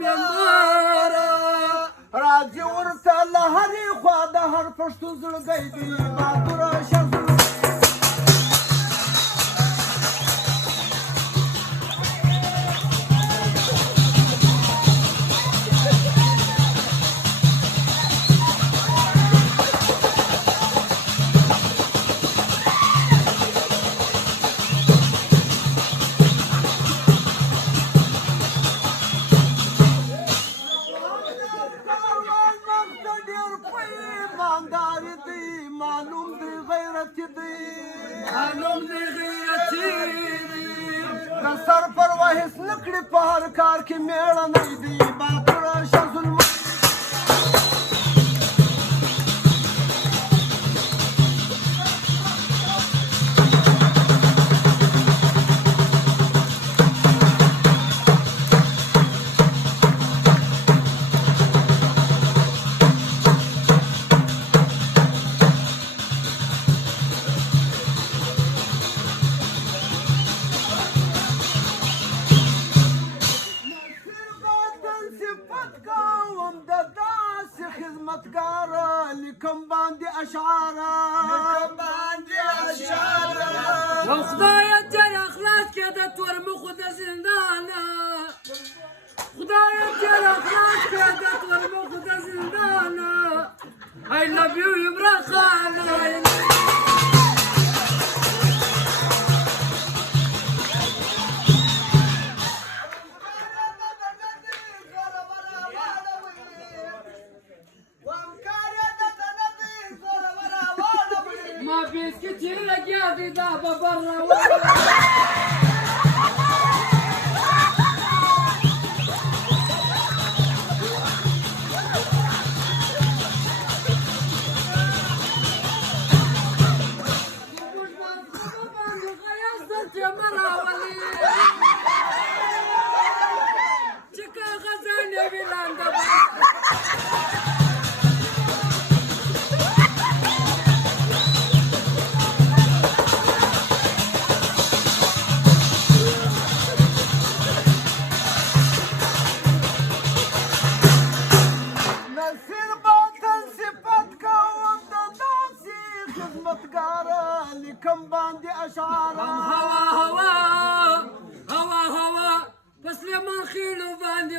مېلماره راځي ورته له هرې خوا د هر پښتون زړګی دی بهادوره شاه زلمي معلوم دی غیرتي د سر پروا هېڅ نه کړي په هر کار کې مېړنی دی بهادوره شاه زلمي لیکم باندې اشعاره او خدایه تېر اخلاص کړه د تور مخو د زندانه خدایه تېر اخلاص کړه د تور مخو د زندانه I love you عمران خان ما بیس کې چې لګیا دی دا به بر چې کاغذان یې وي لاندې لیکم باندې اشعاره هوا پس له ما خېلو باندې